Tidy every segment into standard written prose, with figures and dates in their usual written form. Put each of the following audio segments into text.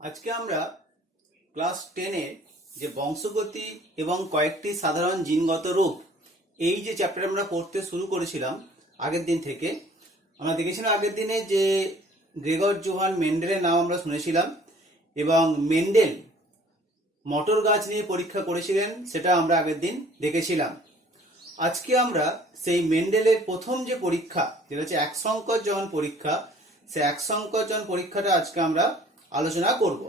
আজকে আমরা ক্লাস 10 এর যে বংশগতি এবং কয়েকটি সাধারণ জিনগত রোগ এই যে চ্যাপ্টার আমরা পড়তে শুরু করেছিলাম আগের দিন থেকে। আমরা দেখেছিলাম আগের দিনে যে গ্রেগর জোহান মেন্ডেলের নাম আমরা শুনেছিলাম এবং মেন্ডেল মটর গাছ নিয়ে পরীক্ষা করেছিলেন, সেটা আমরা আগের দিন দেখেছিলাম। আজকে আমরা সেই মেন্ডেলের প্রথম যে পরীক্ষা, যেটা হচ্ছে এক সংকর জন পরীক্ষা, সেই এক সংকর জন পরীক্ষাটা আজকে আমরা আলোচনা করব।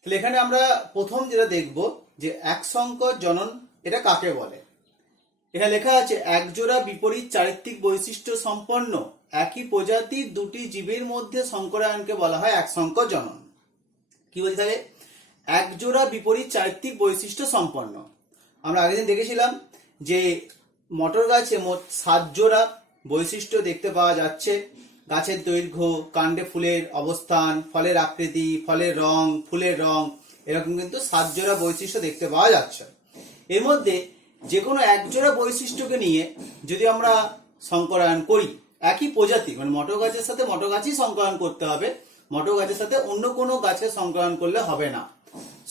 তাহলে এখানে আমরা প্রথম যেটা দেখব যে এক সংকর জনন এটা কাকে বলে। এখানে লেখা আছে একজোড়া বিপরীত চারিত্রিক বৈশিষ্ট্য সম্পন্ন একই প্রজাতির দুটি জীবের মধ্যে সংকরায়নকে বলা হয় এক সংকর জনন। কি বলছি তাহলে? একজোড়া বিপরীত চারিত্রিক বৈশিষ্ট্য সম্পন্ন। আমরা আগের দিন দেখেছিলাম যে মটর গাছে মোট 7 জোড়া বৈশিষ্ট্য দেখতে পাওয়া যাচ্ছে। গাছের দৈর্ঘ্য, কাণ্ডে ফুলের অবস্থান, ফলের আকৃতি, ফলের রং, ফুলের রং, এরকম কিন্তু 7 জোড়া বৈশিষ্ট্য দেখতে পাওয়া যাচ্ছে। এর মধ্যে যে কোনো এক জোড়া বৈশিষ্ট্যকে নিয়ে যদি আমরা সংকরায়ন করি, একই প্রজাতি মানে মটর গাছের সাথে মটর গাছই সংকরায়ন করতে হবে, মটর গাছের সাথে অন্য কোনো গাছের সংকরায়ন করলে হবে না।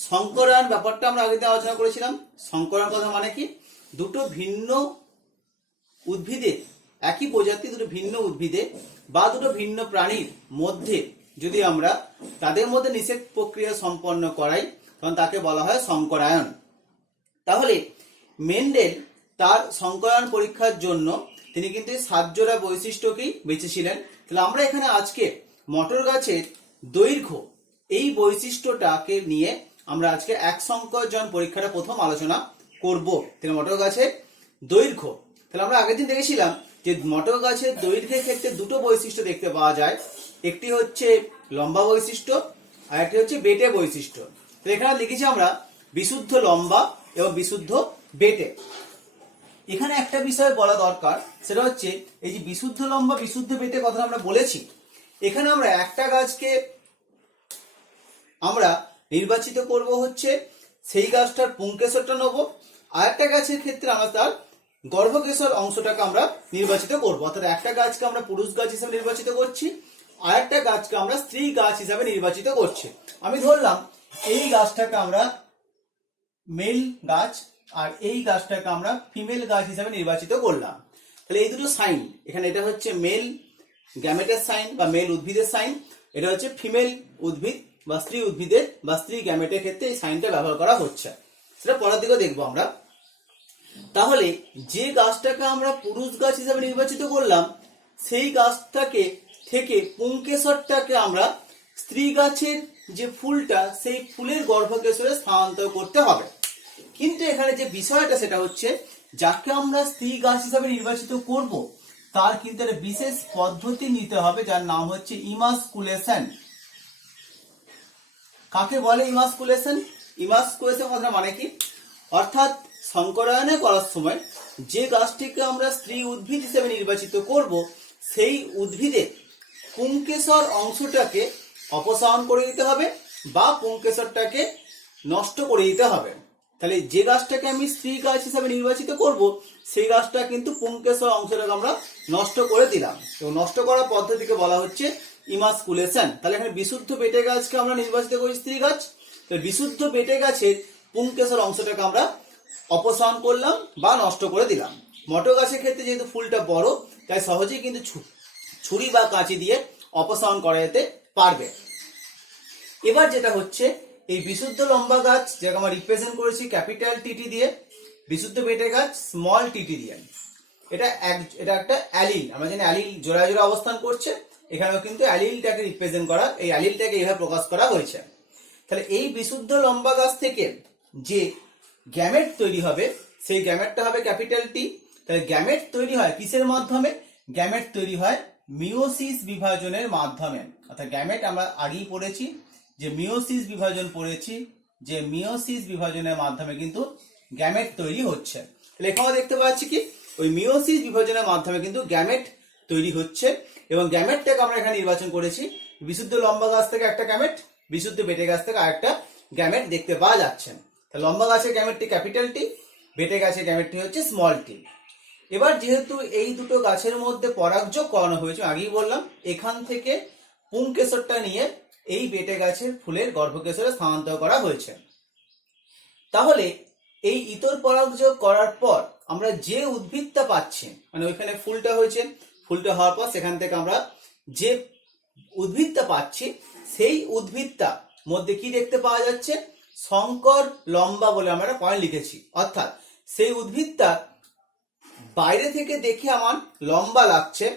সংকরায়ন ব্যাপারটা আমরা আগে আলোচনা করেছিলাম। সংকরায়ন কথা মানে কি? দুটো ভিন্ন উদ্ভিদে, একই প্রজাতি দুটো ভিন্ন উদ্ভিদে বা দুটো ভিন্ন প্রাণীর মধ্যে যদি আমরা তাদের মধ্যে নিষেক প্রক্রিয়া সম্পন্ন করাই, তখন তাকে বলা হয় সংকরায়ন। তাহলে মেন্ডেল তার সংকরায়ন পরীক্ষার জন্য তিনি কিন্তু 7 জোড়া বৈশিষ্ট্যকেই বেছেছিলেন। তাহলে আমরা এখানে আজকে মটর গাছের দৈর্ঘ্য এই বৈশিষ্ট্যটাকে নিয়ে আমরা আজকে এক সংকর জন পরীক্ষাটা প্রথম আলোচনা করব। তাহলে মটর গাছের দৈর্ঘ্য, তাহলে আমরা আগের দিন দেখেছিলাম যে মটর গাছের দৈর্ঘ্যের ক্ষেত্রে দুটো বৈশিষ্ট্য দেখতে পাওয়া যায়। একটি হচ্ছে লম্বা বৈশিষ্ট্য আর একটি হচ্ছে বেটে বৈশিষ্ট্য। তো এখানে লিখেছি আমরা বিশুদ্ধ লম্বা এবং বিশুদ্ধ বেটে। এখানে একটা বিষয় বলা দরকার, সেটা হচ্ছে এই যে বিশুদ্ধ লম্বা বিশুদ্ধ বেটে কথা আমরা বলেছি, এখানে আমরা একটা গাছকে আমরা নির্বাচিত করব হচ্ছে সেই গাছটার পুংকেশরটা নেব, আর একটা গাছের ক্ষেত্রে আমরা তার গর্ভকেশর অংশটাকে আমরা নির্বাচিত করব। অর্থাৎ একটা গাছকে আমরা পুরুষ গাছ হিসেবে নির্বাচিত করছি, আর একটা গাছকে আমরা স্ত্রী গাছ হিসেবে নির্বাচিত করছি। আমি ধরলাম এই গাছটাকে আমরা মেল গাছ আর এই গাছটাকে আমরা ফিমেল গাছ হিসেবে নির্বাচিত করলাম। তাহলে এই দুটো সাইন, এখানে এটা হচ্ছে মেল গ্যামেটের সাইন বা মেল উদ্ভিদের সাইন, এটা হচ্ছে ফিমেল উদ্ভিদ বা স্ত্রী উদ্ভিদের বা স্ত্রী গ্যামেটের ক্ষেত্রে এই সাইনটা ব্যবহার করা হচ্ছে। সেটা পরের দিকে দেখবো আমরা। তাহলে যে গাছটাকে আমরা পুরুষ গাছ হিসেবে নির্বাচিত করলাম, সেই গাছটাকে থেকে পুংকেশরটাকে আমরা স্ত্রী গাছের যে ফুলটা, সেই ফুলের গর্ভকেশরে স্থানান্তর করতে হবে। কিন্তু এখানে যে বিষয়টা সেটা হচ্ছে যাকে আমরা স্ত্রী গাছ হিসেবে নির্বাচিত করব, তার কিন্তু একটা বিশেষ পদ্ধতি নিতে হবে, যার নাম হচ্ছে ইমাসকুলেশন। কাকে বলে ইমাসকুলেশন? ইমাসকুলেশন কথা মানে কি? অর্থাৎ সংকরায়নে করার সময় যে গাছটিকে আমরা স্ত্রী উদ্ভিদ হিসেবে নির্বাচিত করব, সেই উদ্ভিদের পুংকেশর অংশটাকে অপসারণ করে দিতে হবে বা পুংকেশরটাকে নষ্ট করে দিতে হবে। তাহলে যে গাছটাকে আমি স্ত্রী গাছ হিসেবে নির্বাচিত করব, সেই গাছটা কিন্তু পুংকেশর অংশটাকে আমরা নষ্ট করে দিলাম, এবং নষ্ট করার পদ্ধতিকে বলা হচ্ছে ইমাসকুলেশন। তাহলে এখানে বিশুদ্ধ বেটে গাছকে আমরা নির্বাচিত করি স্ত্রী গাছ, তাহলে বিশুদ্ধ বেটে গাছের পুংকেশর অংশটাকে আমরা অপসারণ করলাম বা নষ্ট করে দিলাম। মটর গাছের ক্ষেত্রে যেহেতু ফুলটা বড়, তাই সহজেই কিন্তু ছুরি বা কাঁচি দিয়ে অপসারণ করা যেতে পারবে। এবার যেটা হচ্ছে এই বিশুদ্ধ লম্বা গাছ, যাকে আমরা রিপ্রেজেন্ট করেছি ক্যাপিটাল টিটি দিয়ে, বিশুদ্ধ বেটে গাছ স্মল টিটি দিয়ে। এটা একটা অ্যালিল, আমরা জানি অ্যালিল জোড়ায় জোড়া অবস্থান করছে, এখানেও কিন্তু অ্যালিলটাকে রিপ্রেজেন্ট করা, এই অ্যালিলটাকে এইভাবে প্রকাশ করা হয়েছে। তাহলে এই বিশুদ্ধ লম্বা গাছ থেকে যে গ্যামেট তৈরি হবে, সেই গ্যামেটটা হবে ক্যাপিটাল টি। তাহলে গ্যামেট তৈরি হয় কিসের মাধ্যমে? গ্যামেট তৈরি হয় মিওসিস বিভাজনের মাধ্যমে। অর্থাৎ গ্যামেট আমরা আগেই পড়েছি যে মিওসিস বিভাজন পড়েছি, যে মিওসিস বিভাজনের মাধ্যমে কিন্তু গ্যামেট তৈরি হচ্ছে। তাহলে এখানে দেখতে পাচ্ছি কি ওই মিওসিস বিভাজনের মাধ্যমে কিন্তু গ্যামেট তৈরি হচ্ছে, এবং গ্যামেটটাকে আমরা এখানে নির্বাচন করেছি বিশুদ্ধ লম্বা গাছ থেকে একটা গ্যামেট, বিশুদ্ধ বেটে গাছ থেকে আরেকটা গ্যামেট দেখতে পাওয়া যাচ্ছে। লম্বা গাছের গ্যামেটটি ক্যাপিটাল টি, বেটে গাছের গ্যামেটটি হচ্ছে স্মল টি। এবার যেহেতু এই দুটো গাছের মধ্যে পরাগযোগ করানো হয়েছে, আগেই বললাম এখান থেকে পুংকেশরটা নিয়ে এই বেটে গাছের ফুলের গর্ভকেশরে স্থানান্তর করা হয়েছে। তাহলে এই ইতর পরাগযোগ করার পর আমরা যে উদ্ভিদটা পাচ্ছি, মানে ওইখানে ফুলটা হয়েছে, ফুলটা হওয়ার পর সেখান থেকে আমরা যে উদ্ভিদটা পাচ্ছি সেই উদ্ভিদটা মধ্যে কি দেখতে পাওয়া যাচ্ছে, শঙ্কর লম্বা বলে আমরা একটা পয়েন্ট লিখেছি। অর্থাৎ সেই উদ্ভিদটা বাইরে থেকে দেখে আমার লম্বা লাগছে,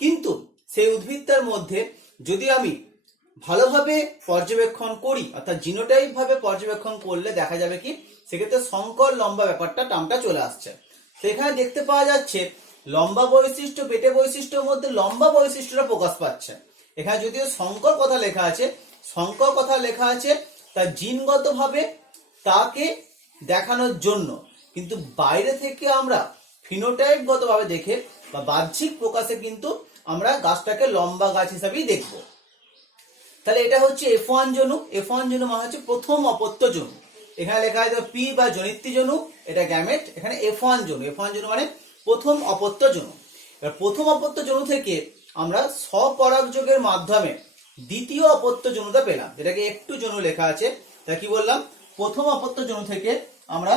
কিন্তু সেই উদ্ভিদটার মধ্যে যদি আমি ভালোভাবে পর্যবেক্ষণ করি, অর্থাৎ জিনোটাইপ ভাবে পর্যবেক্ষণ করলে দেখা যাবে কি সেক্ষেত্রে শঙ্কর লম্বা ব্যাপারটা টার্মটা চলে আসছে। সেখানে দেখতে পাওয়া যাচ্ছে লম্বা বৈশিষ্ট্য, বেটে বৈশিষ্ট্যের মধ্যে লম্বা বৈশিষ্ট্যটা প্রকাশ পাচ্ছে। এখানে যদিও শঙ্কর কথা লেখা আছে, শঙ্কর কথা লেখা আছে তার জিনগতভাবে তাকে দেখানোর জন্য, কিন্তু বাইরে থেকে আমরা ফিনোটাইপগতভাবে দেখে বা বাহ্যিক প্রকাশে কিন্তু আমরা গাছটাকে লম্বা গাছ হিসাবেই দেখব। তাহলে এটা হচ্ছে F1 জনু। F1 জনু মানে হচ্ছে প্রথম অপত্য জনু। এখানে লেখা আছে পি বা জনিত্রী জনু, এটা গ্যামেট। এখানে F1 জনু, F1 জনু মানে প্রথম অপত্য জনু। এবার প্রথম অপত্য জনু থেকে আমরা স্বপরাগযোগের মাধ্যমে দ্বিতীয় অপত্য জনুটা পেলাম, যেটাকে F2 জনু লেখা আছে। তা কি বললাম, প্রথম অপত্য জনু থেকে আমরা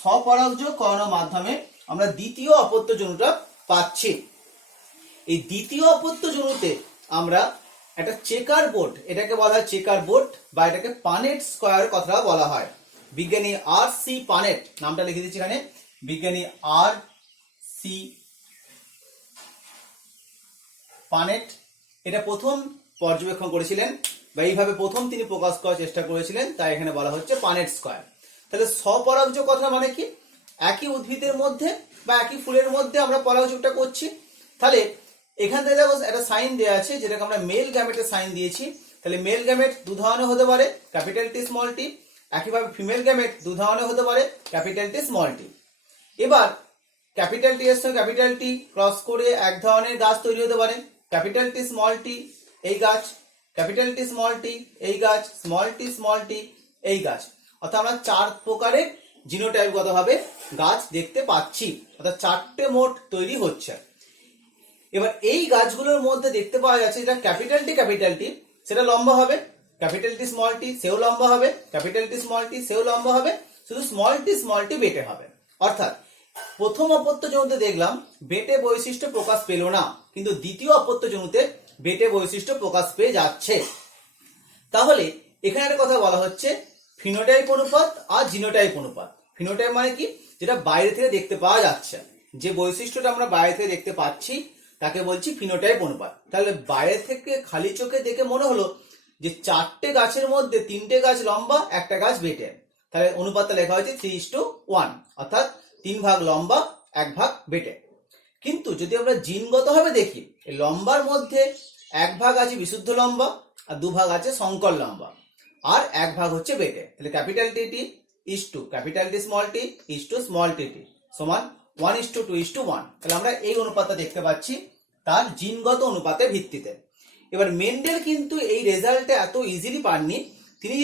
স্বপরাগযোগ করানোর মাধ্যমে আমরা দ্বিতীয় অপত্য জনুটা পাচ্ছি। এই দ্বিতীয় অপত্য জনুতে আমরা একটা চেকার বোর্ড, এটাকে বলা হয় চেকার বোর্ড বা এটাকে পানেট স্কয়ার কথা বলা হয়। বিজ্ঞানী R.C. পানেট নামটা লিখে দিচ্ছি এখানে, বিজ্ঞানী R.C. পানেট এটা প্রথম পর্যবেক্ষণ করেছিলেন বা এইভাবে প্রথম তিনি প্রকাশ করার চেষ্টা করেছিলেন, তাই এখানে বলা হচ্ছে পানেট স্কয়ার। তাহলে স্বপরাগযোগ কথা মানে কি, একই উদ্ভিদের মধ্যে বা একই ফুলের মধ্যে আমরা পরাগযোগটা করছি। তাহলে এখান থেকে দেখো একটা সাইন দেওয়া আছে, যেটাকে আমরা মেল গ্যামেটের সাইন দিয়েছি। তাহলে মেল গ্যামেট দু ধরনের হতে পারে, ক্যাপিটাল টি স্মল টি। একইভাবে ফিমেল গ্যামেট দু ধরনের হতে পারে, ক্যাপিটাল টি স্মল টি। এবার ক্যাপিটাল টি এর সঙ্গে ক্যাপিটাল টি ক্রস করে এক ধরনের গাছ তৈরি হতে পারে, ক্যাপিটাল টি স্মল টি এই গাছ, ক্যাপিটাল টি স্মল টি এই গাছ, স্মল টি এই গাছ। অর্থাৎ আমরা চার প্রকারের জিনোটাইপগতভাবে গাছ দেখতে পাচ্ছি, অর্থাৎ চারটে মোট তৈরি হচ্ছে। এবার এই গাছগুলোর মধ্যে দেখতে পাওয়া যাচ্ছে যেটা ক্যাপিটাল টি সেটা লম্বা হবে, ক্যাপিটাল টি স্মল টি সেও লম্বা হবে, ক্যাপিটাল টি স্মল টি সেও লম্বা হবে, শুধু স্মল টি বেটে হবে। অর্থাৎ প্রথম অপত্য জনুতে দেখলাম বেটে বৈশিষ্ট্য প্রকাশ পেল না, কিন্তু দ্বিতীয় অপত্য জনুতে বেটে বৈশিষ্ট্য প্রকাশ পেয়ে যাচ্ছে। তাহলে এখানে একটা কথা বলা হচ্ছে ফিনোটাইপ অনুপাত আর জিনোটাইপ অনুপাত। ফিনোটাইপ মানে কি, যেটা বাইরে থেকে দেখতে পাওয়া যাচ্ছে, যে বৈশিষ্ট্যটা আমরা বাইরে থেকে দেখতে পাচ্ছি তাকে বলছি ফিনোটাইপ অনুপাত। তাহলে বাইরে থেকে খালি চোখে দেখে মনে হলো যে চারটে গাছের মধ্যে তিনটে গাছ লম্বা, একটা গাছ বেটে, তাহলে অনুপাতটা লেখা হয়েছে 3:1, অর্থাৎ 3 ভাগ লম্বা 1 ভাগ বেটে। কিন্তু যদি আমরা জিনগতভাবে দেখি, এই লম্বার মধ্যে 1 ভাগ আছে বিশুদ্ধ লম্বা আর 2 ভাগ আছে শঙ্কর লম্বা, আর 1 ভাগ হচ্ছে বেটে। তাহলে capital T is to capital T small T is to small T সমান 1:2:1। তাহলে আমরা এই অনুপাতটা দেখতে পাচ্ছি তার জিনগত অনুপাতের ভিত্তিতে। এবার মেন্ডেল কিন্তু এই রেজাল্টটা এত ইজিলি পাননি। তিনি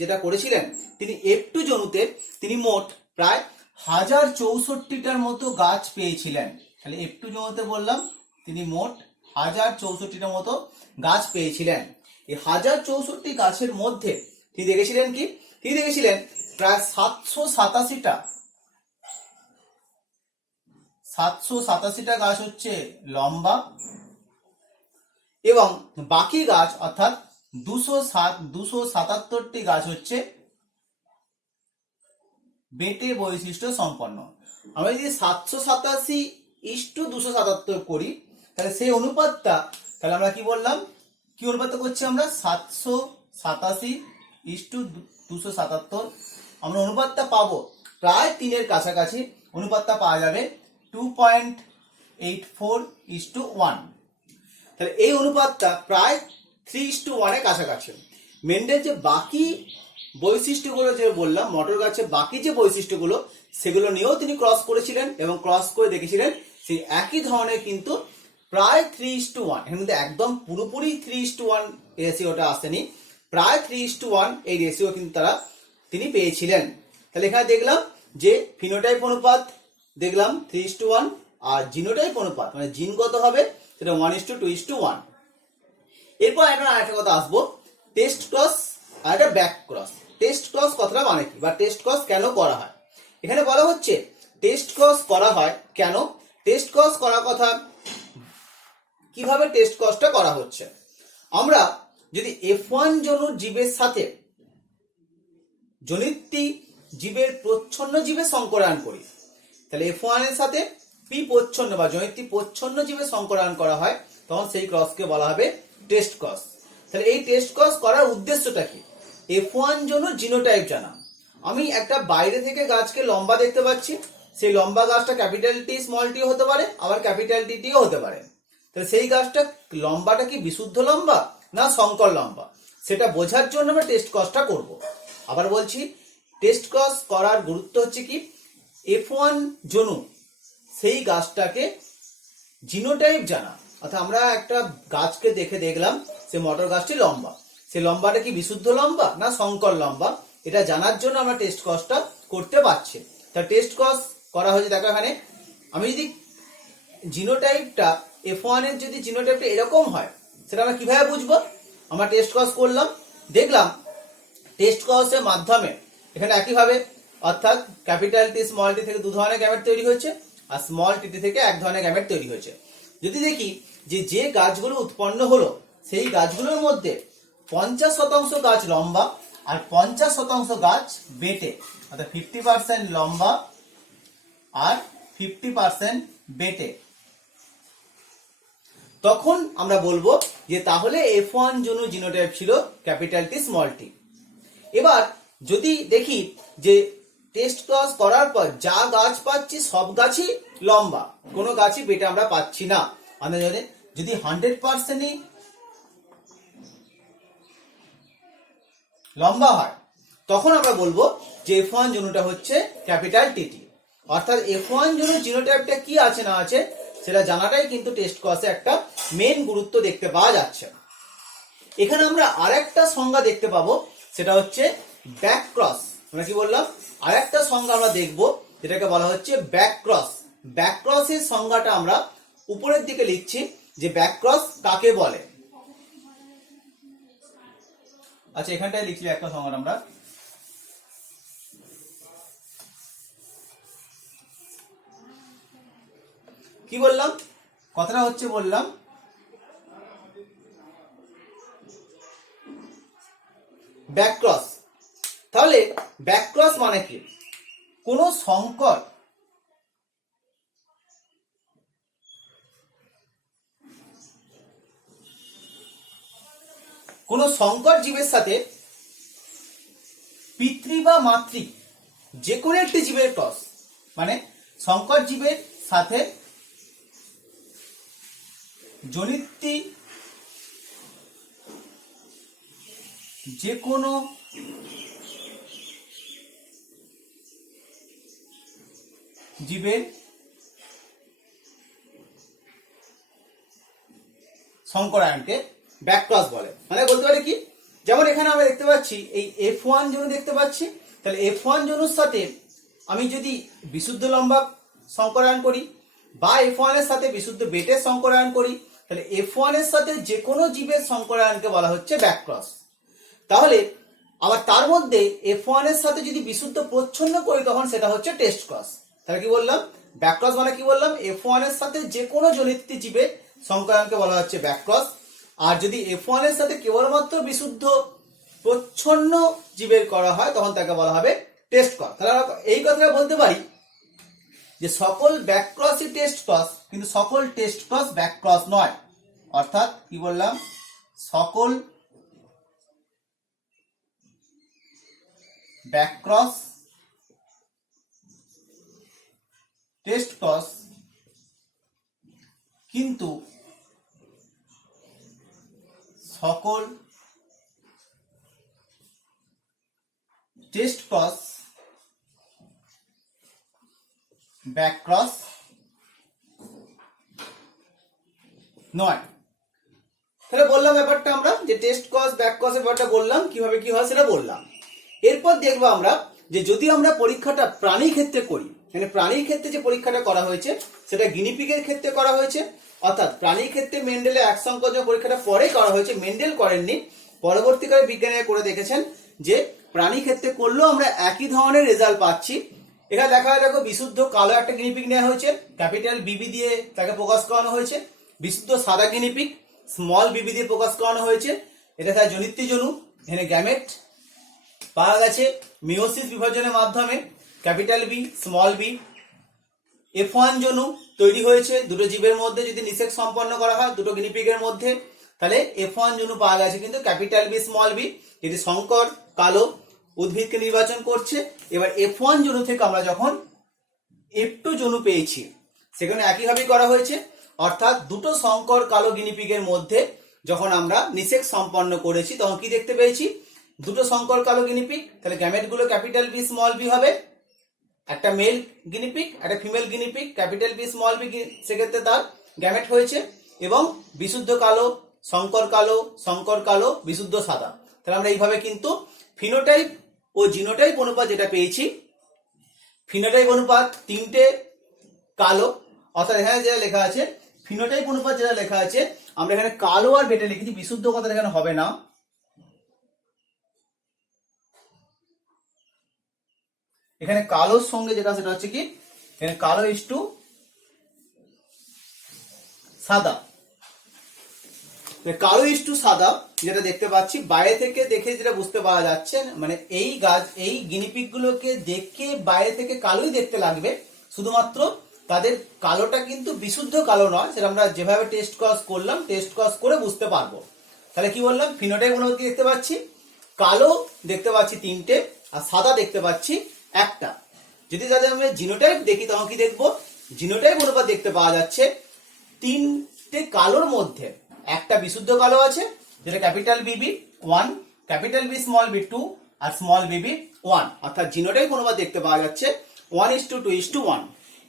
যেটা করেছিলেন, তিনি F2 জনুতে তিনি মোট প্রায় 1064টার মতো গাছ পেয়েছিলেন। তাহলে F2 জনুতে বললাম তিনি মোট 1064টার মতো গাছ পেয়েছিলেন। এই 1064 গাছের মধ্যে তিনি দেখেছিলেন কি, তিনি দেখেছিলেন প্রায় 787টা গাছ হচ্ছে লম্বা, এবং বাকি গাছ অর্থাৎ 277টি গাছ হচ্ছে বেটে বৈশিষ্ট্য সম্পন্ন। আমরা যদি 787:277 করি, তাহলে সেই অনুপাতটা, তাহলে আমরা কি বললাম, কি অনুপাতটা করছি আমরা, 787:277। আমরা অনুপাতটা পাবো প্রায় 3-এর কাছাকাছি, অনুপাতটা পাওয়া যাবে 2.84:1। তাহলে এই অনুপাতটা প্রায় 3:1 এর কাছাকাছি। মেন্ডেল যে বাকি বৈশিষ্ট্যগুলো যে বললাম, মটর গাছের বাকি যে বৈশিষ্ট্যগুলো সেগুলো নিয়েও তিনি ক্রস করেছিলেন এবং ক্রস করে দেখেছিলেন সেই একই ধরনের কিন্তু প্রায় 3:1, এর মধ্যে একদম পুরোপুরি 3:1 রেশিওটা আসেনি, প্রায় 3:1 এই রেশিও কিন্তু তিনি পেয়েছিলেন। তাহলে এখানে দেখলাম যে ফিনোটাইপ অনুপাত দেখলাম 3:1, আর জিনোটাইপ অনুপাত মানে জিনগত হবে সেটা 1:2:1। এরপর আমরা আরেকটা কথা আসবো, টেস্ট ক্রস আর একটা ব্যাক ক্রস। টেস্ট ক্রস কথাটা মানে কি, বা টেস্ট ক্রস কেন করা হয়? এখানে বলা হচ্ছে টেস্ট ক্রস করা হয় কেন, টেস্ট ক্রস করার কথা, কিভাবে টেস্ট ক্রসটা করা হচ্ছে। আমরা যদি F1 জনুর জীবের সাথে জনিত্রী জীবের প্রচ্ছন্ন জীবের সংকরায়ন করি, তাহলে F1 এর সাথে পি প্রচ্ছন্ন বা জনিত্রী প্রচ্ছন্ন জীবের সংকরায়ন করা হয়, তখন সেই ক্রসকে বলা হবে টেস্ট ক্রস। তাহলে এই টেস্ট ক্রস করার উদ্দেশ্যটা কি? F1 জনুর জিনোটাইপ জানা। আমি একটা বাইরে থেকে গাছকে লম্বা দেখতে পাচ্ছি, সেই লম্বা গাছটা ক্যাপিটাল টি স্মল টি হতে পারে, আবার ক্যাপিটাল টি টিও হতে পারে। তাহলে সেই গাছটা লম্বাটা কি বিশুদ্ধ লম্বা না সংকর লম্বা, সেটা বোঝার জন্য আমরা টেস্ট ক্রসটা করব। আবার বলছি, টেস্ট ক্রস করার গুরুত্ব হচ্ছে কি, F1 জনু সেই গাছটাকে জিনোটাইপ জানা। অর্থাৎ আমরা একটা গাছকে দেখে দেখলাম সে মটর গাছটি লম্বা, সে লম্বাটা কি বিশুদ্ধ লম্বা না সংকর লম্বা, এটা জানার জন্য আমরা টেস্ট ক্রসটা করতে পারছি। তা টেস্ট ক্রস করা হয়েছে, দেখো এখানে আমি যদি জিনোটাইপটা F1 এর যদি জিনোটাইপটা এরকম হয়, সেটা আমরা কিভাবে বুঝবো? আমরা টেস্ট ক্রস করলাম, দেখলাম টেস্ট ক্রসের মাধ্যমে এখানে একইভাবে, অর্থাৎ ক্যাপিটাল টি স্মল টি থেকে 2 ধরনের গ্যামেট তৈরি হয়েছে, আর স্মল টি থেকে 1 ধরনের গ্যামেট তৈরি হয়েছে। যদি দেখি যে গাছগুলো উৎপন্ন হলো সেই গাছগুলোর মধ্যে 50% গাছ লম্বা আর 50% গাছ বেটে, অর্থাৎ 50% লম্বা আর 50% বেটে, তখন আমরা বলবো যে তাহলে F1 জনু জিনোটাইপ ছিল ক্যাপিটাল টি স্মল টি। এবার যদি দেখি যে টেস্ট ক্রস করার পর যা গাছ পাচ্ছি সব গাছই লম্বা, কোনো গাছই বেটে আমরা পাচ্ছি না, যদি 100%ই লম্বা হয়, তখন আমরা বলবো যে F1 জনুটা হচ্ছে ক্যাপিটাল টিটি। অর্থাৎ F1 জনুর জিনোটাইপটা কি আছে না আছে সেটা জানাটাই কিন্তু টেস্ট ক্রসে একটা মেন গুরুত্ব দেখতে পাওয়া যাচ্ছে। এখানে আমরা আরেকটা সংজ্ঞা দেখতে পাবো, সেটা হচ্ছে ব্যাক ক্রস। আমরা কি বললাম, আরেকটা সংজ্ঞা আমরা দেখব, যেটাকে বলা হচ্ছে ব্যাক ক্রস। ব্যাক ক্রসের সংজ্ঞাটা আমরা উপরের দিকে লিখছি, যে ব্যাক ক্রস কাকে বলে। আচ্ছা, এখানটায় লিখছি একটা সংজ্ঞা আমরা, কি বললাম, কথাটা হচ্ছে বললাম ব্যাক ক্রস। তাহলে ব্যাক ক্রস মানে কি, কোন সংকর জীবের সাথে পিতৃ বা মাতৃ যে কোনো একটি জীবের ক্রস, মানে সংকর জীবের সাথে জনিত্রী যে কোনো জীবের সংকরায়নকে ব্যাক ক্রস বলে। মানে বলতে পারি কি, যেমন এখানে আমরা দেখতে পাচ্ছি এই F1 জনু দেখতে পাচ্ছি, তাহলে F1 জনুর সাথে আমি যদি বিশুদ্ধ লম্বা সংকরায়ন করি বা F1 এর সাথে বিশুদ্ধ বেটের সংকরায়ন করি, তাহলে F1 এর সাথে যে কোনো জীবের সংকরায়নকে বলা হচ্ছে ব্যাক ক্রস। তাহলে আবার তার মধ্যে F1 এর সাথে যদি বিশুদ্ধ প্রচ্ছন্ন করি, তখন সেটা হচ্ছে টেস্ট ক্রস। তাহলে কি বললাম, ব্যাক ক্রস মানে কি বললাম, F1 এর সাথে যে কোনো জনিত্রী জীবের সংকরায়নকে বলা হচ্ছে ব্যাক ক্রস। আর যদি F1 এর সাথে কেবলমাত্র বিশুদ্ধ প্রচ্ছন্ন জীবের করা হয়, তখন তাকে বলা হবে টেস্ট ক্রস। তাহলে আমরা এই কথাটা বলতে পারি যে সকল ব্যাক ক্রসই টেস্ট ক্রস, কিন্তু সকল টেস্ট ক্রস ব্যাক ক্রস নয়। অর্থাৎ কি বললাম, সকল ব্যাক ক্রস টেস্ট ক্রস, কিন্তু সকল টেস্ট ক্রস ব্যাক ক্রস নয়। তাহলে বললাম ব্যাপারটা আমরা, যে টেস্ট ক্রস ব্যাক ক্রসের ব্যাপারটা বললাম, কিভাবে কি হয় সেটা বললাম। এরপর দেখবো আমরা যে যদি আমরা পরীক্ষাটা প্রাণীর ক্ষেত্রে করি, মানে প্রাণীর ক্ষেত্রে যে পরীক্ষাটা করা হয়েছে সেটা গিনিপিগের ক্ষেত্রে করা হয়েছে, অর্থাৎ প্রাণীর ক্ষেত্রে মেন্ডেলের এক সংকোচন পরীক্ষাটা পরে করা হয়েছে, মেন্ডেল করেননি, পরবর্তীকালে বিজ্ঞানীরা করে দেখেছেন যে প্রাণী ক্ষেত্রে করলেও আমরা একই ধরনের রেজাল্ট পাচ্ছি। এখানে দেখা যায়, দেখো বিশুদ্ধ কালো একটা গিনিপিগ নেওয়া হয়েছে, ক্যাপিটাল বিবি দিয়ে তাকে প্রকাশ করানো হয়েছে। বিশুদ্ধ সাদা গিনিপিগ স্মল বিবি দিয়ে প্রকাশ করানো হয়েছে। এটা তার জনিত্রী জনু, এখানে গ্যামেট পাওয়া গেছে মিওসিস বিভাজনের মাধ্যমে, capital B small B. F1 জনু তৈরি হয়েছে দুটো জীবের মধ্যে, যদি নিষেক সম্পন্ন করা হয় দুটো গিনিপিগের মধ্যে, তাহলে F1 জনু পাওয়া গেছে, কিন্তু ক্যাপিটাল বি স্মল বি। যদি সংকর কালো উদ্ভিদকে নির্বাচন করছে, এবার F1 জনু থেকে আমরা যখন F2 জনু পেয়েছি, সেখানে একইভাবেই করা হয়েছে। অর্থাৎ দুটো সংকর কালো গিনিপিগের মধ্যে যখন আমরা নিষেক সম্পন্ন করেছি, তখন কি দেখতে পেয়েছি? দুটো সংকর কালো গিনিপিগ, তাহলে গ্যামেট গুলো ক্যাপিটাল বি স্মল বি হবে। একটা মেল গিনিপিগ, একটা female guinea pig, capital B small B, সেক্ষেত্রে তার গ্যামেট হয়েছে। এবং বিশুদ্ধ কালো, সংকর কালো, বিশুদ্ধ সাদা। তাহলে আমরা এইভাবে কিন্তু ফিনোটাইপ ও জিনোটাইপ অনুপাত যেটা পেয়েছি, ফিনোটাইপ অনুপাত তিনটে কালো, অর্থাৎ এখানে যেটা লেখা আছে ফিনোটাইপ অনুপাত যেটা লেখা আছে, আমরা এখানে কালো আর বেটে লিখেছি, বিশুদ্ধ কথা এখানে হবে না। এখানে কালোর সঙ্গে যেটা সেটা হচ্ছে কি, এখানে কালো ইস্টু সাদা, কালো ইস্টু সাদা যেটা দেখতে পাচ্ছি, বাইরে থেকে দেখে যেটা বুঝতে পারা যাচ্ছে, মানে এই গাছ এই গিনিপিগ গুলোকে দেখে বাইরে থেকে কালোই দেখতে লাগবে, শুধুমাত্র তাদের কালোটা কিন্তু বিশুদ্ধ কালো নয়, সেটা আমরা যেভাবে টেস্ট ক্রস করলাম, টেস্ট ক্রস করে বুঝতে পারবো। তাহলে কি বললাম, ফিনোটাইপ অনুপাত কি দেখতে পাচ্ছি, কালো দেখতে পাচ্ছি তিনটে আর সাদা দেখতে পাচ্ছি একটা। যদি তাদের আমরা জিনোটাইপ দেখি, তখন কি দেখবো, জিনোটাইপ অনুপাত দেখতে পাওয়া যাচ্ছে তিনটে কালোর মধ্যে একটা বিশুদ্ধ কালো আছে, যেটা ক্যাপিটাল বিবি 1, ক্যাপিটাল বি স্মল বি 2 আর স্মল বিবি 1। অর্থাৎ জিনোটাইপ অনুপাত দেখতে পাওয়া যাচ্ছে 1:2:1।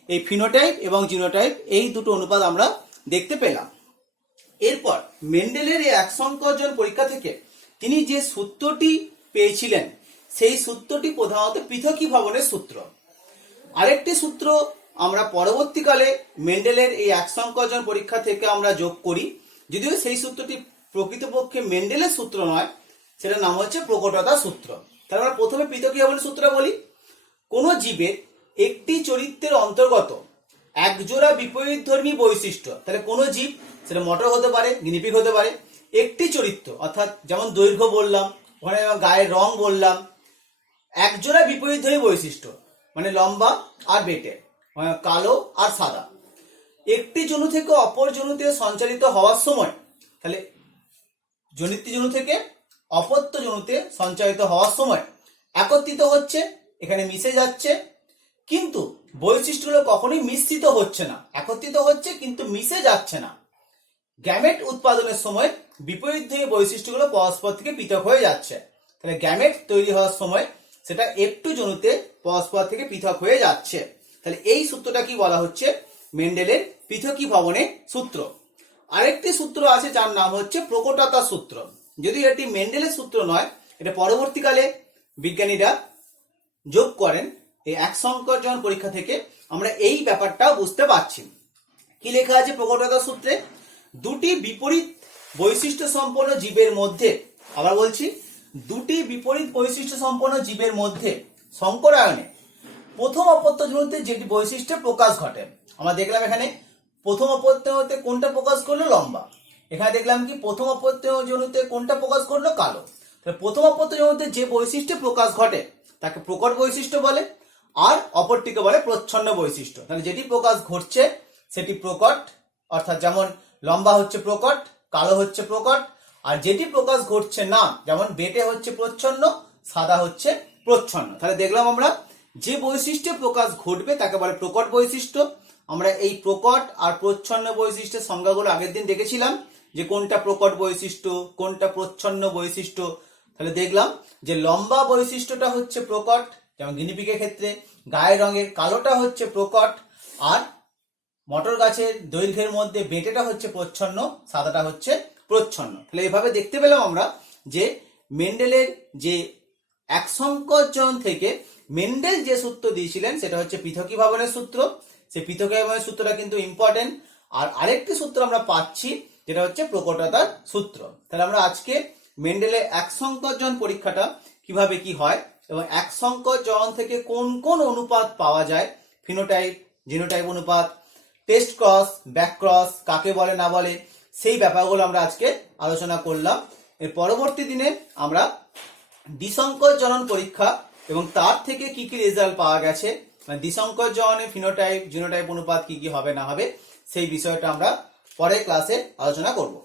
এই ফিনোটাইপ এবং জিনোটাইপ এই দুটো অনুপাত আমরা দেখতে পেলাম। এরপর মেন্ডেলের এই এক সংকোচন পরীক্ষা থেকে তিনি যে সূত্রটি পেয়েছিলেন, সেই সূত্রটি প্রধানত পৃথকীভবনের সূত্র। আরেকটি সূত্র আমরা পরবর্তীকালে মেন্ডেলের এই এক সংকোচন পরীক্ষা থেকে আমরা যোগ করি, যদিও সেই সূত্রটি প্রকৃতপক্ষে মেন্ডেলের সূত্র নয়, সেটার নাম হচ্ছে প্রকটতা সূত্র। তাহলে আমরা প্রথমে পৃথকীভবনের সূত্র বলি। কোন জীবের একটি চরিত্রের অন্তর্গত একজোড়া বিপরীতধর্মী বৈশিষ্ট্য, তাহলে কোন জীব, সেটা মটর হতে পারে, গিনিপিগ হতে পারে, একটি চরিত্র অর্থাৎ যেমন দৈর্ঘ্য বললাম, ওখানে গায়ের রং বললাম, একজোড়া বিপরীতধর্মী বৈশিষ্ট্য মানে লম্বা আর বেটে, কালো আর সাদা, একটি জনু থেকে অপর জনুতে সঞ্চালিত হওয়ার সময়, তাহলে জনিত্রী জনু থেকে অপত্য জনুতে সঞ্চালিত হওয়ার সময় একত্রিত হচ্ছে, এখানে মিশে যাচ্ছে, কিন্তু বৈশিষ্ট্যগুলো কখনোই মিশ্রিত হচ্ছে না, একত্রিত হচ্ছে কিন্তু মিশে যাচ্ছে না। গ্যামেট উৎপাদনের সময় বিপরীতধর্মী বৈশিষ্ট্যগুলো পরস্পর থেকে পৃথক হয়ে যাচ্ছে, তাহলে গ্যামেট তৈরি হওয়ার সময় সেটা F2 জনুতে পরস্পর থেকে পৃথক হয়ে যাচ্ছে। তাহলে এই সূত্রটা কি বলা হচ্ছে, মেন্ডেলের পৃথকীভবনের সূত্র। আরেকটি সূত্র আছে যার নাম হচ্ছে প্রকটতা সূত্র। যদিও এটি মেন্ডেলের সূত্র নয়, এটা পরবর্তীকালে বিজ্ঞানীরা যোগ করেন। এই এক সংকোচন পরীক্ষা থেকে আমরা এই ব্যাপারটাও বুঝতে পারছি। কি লেখা আছে প্রকটতা সূত্রে, দুটি বিপরীত বৈশিষ্ট্য সম্পন্ন জীবের মধ্যে, আবার বলছি, দুটি বিপরীত বৈশিষ্ট্য সম্পন্ন জীবের মধ্যে সংকরায়নে প্রথম অপত্য জনুতে যেটি বৈশিষ্ট্যের প্রকাশ ঘটে, আমরা দেখলাম এখানে প্রথম অপত্য জনুতে কোনটা প্রকাশ করলো, লম্বা। এখানে দেখলাম কি প্রথম অপত্য জনুতে কোনটা প্রকাশ করলো, কালো। তাহলে প্রথম অপত্য জনুতে যে বৈশিষ্ট্যের প্রকাশ ঘটে তাকে প্রকট বৈশিষ্ট্য বলে, আর অপরটিকে বলে প্রচ্ছন্ন বৈশিষ্ট্য। তাহলে যেটি প্রকাশ ঘটছে সেটি প্রকট, অর্থাৎ যেমন লম্বা হচ্ছে প্রকট, কালো হচ্ছে প্রকট। আর যেটি প্রকাশ ঘটছে না, যেমন বেটে হচ্ছে প্রচ্ছন্ন, সাদা হচ্ছে প্রচ্ছন্ন। তাহলে দেখলাম আমরা যে বৈশিষ্ট্যে প্রকাশ ঘটবে তাকে বলে প্রকট বৈশিষ্ট্য। আমরা এই প্রকট আর প্রচ্ছন্ন বৈশিষ্ট্যের সংজ্ঞাগুলো আগের দিন দেখেছিলাম, যে কোনটা প্রকট বৈশিষ্ট্য, কোনটা প্রচ্ছন্ন বৈশিষ্ট্য। তাহলে দেখলাম যে লম্বা বৈশিষ্ট্যটা হচ্ছে প্রকট, যেমন গিনিপিগের ক্ষেত্রে গায়ের রঙের কালোটা হচ্ছে প্রকট, আর মটর গাছের দৈর্ঘ্যের মধ্যে বেটেটা হচ্ছে প্রচ্ছন্ন, সাদাটা হচ্ছে প্রচ্ছন্ন। তাহলে এইভাবে দেখতে পেলাম আমরা যে মেন্ডেলের যে এক সংকোচন থেকে মেন্ডেল যে সূত্র দিয়েছিলেন সেটা হচ্ছে পৃথকীভবনের সূত্র। সেই পৃথকীভবনের সূত্রটা কিন্তু ইম্পর্টেন্ট। আর আরেকটি সূত্র আমরা পাচ্ছি, যেটা হচ্ছে প্রকটতার সূত্র। তাহলে আমরা আজকে মেন্ডেলের এক সংকরজন পরীক্ষাটা কিভাবে কি হয় এবং এক সংকরজন থেকে কোন কোন অনুপাত পাওয়া যায়, ফিনোটাইপ, জিনোটাইপ অনুপাত, টেস্ট ক্রস, ব্যাক ক্রস কাকে বলে না বলে, সেই ব্যাপারগুলো আমরা আজকে আলোচনা করলাম। এর পরবর্তী দিনে আমরা দ্বিসংকর জনন পরীক্ষা এবং তার থেকে কি কি রেজাল্ট পাওয়া গেছে, মানে দ্বিসংকর জননে ফিনোটাইপ জিনোটাইপ অনুপাত কি কি হবে না হবে, সেই বিষয়টা আমরা পরের ক্লাসে আলোচনা করব।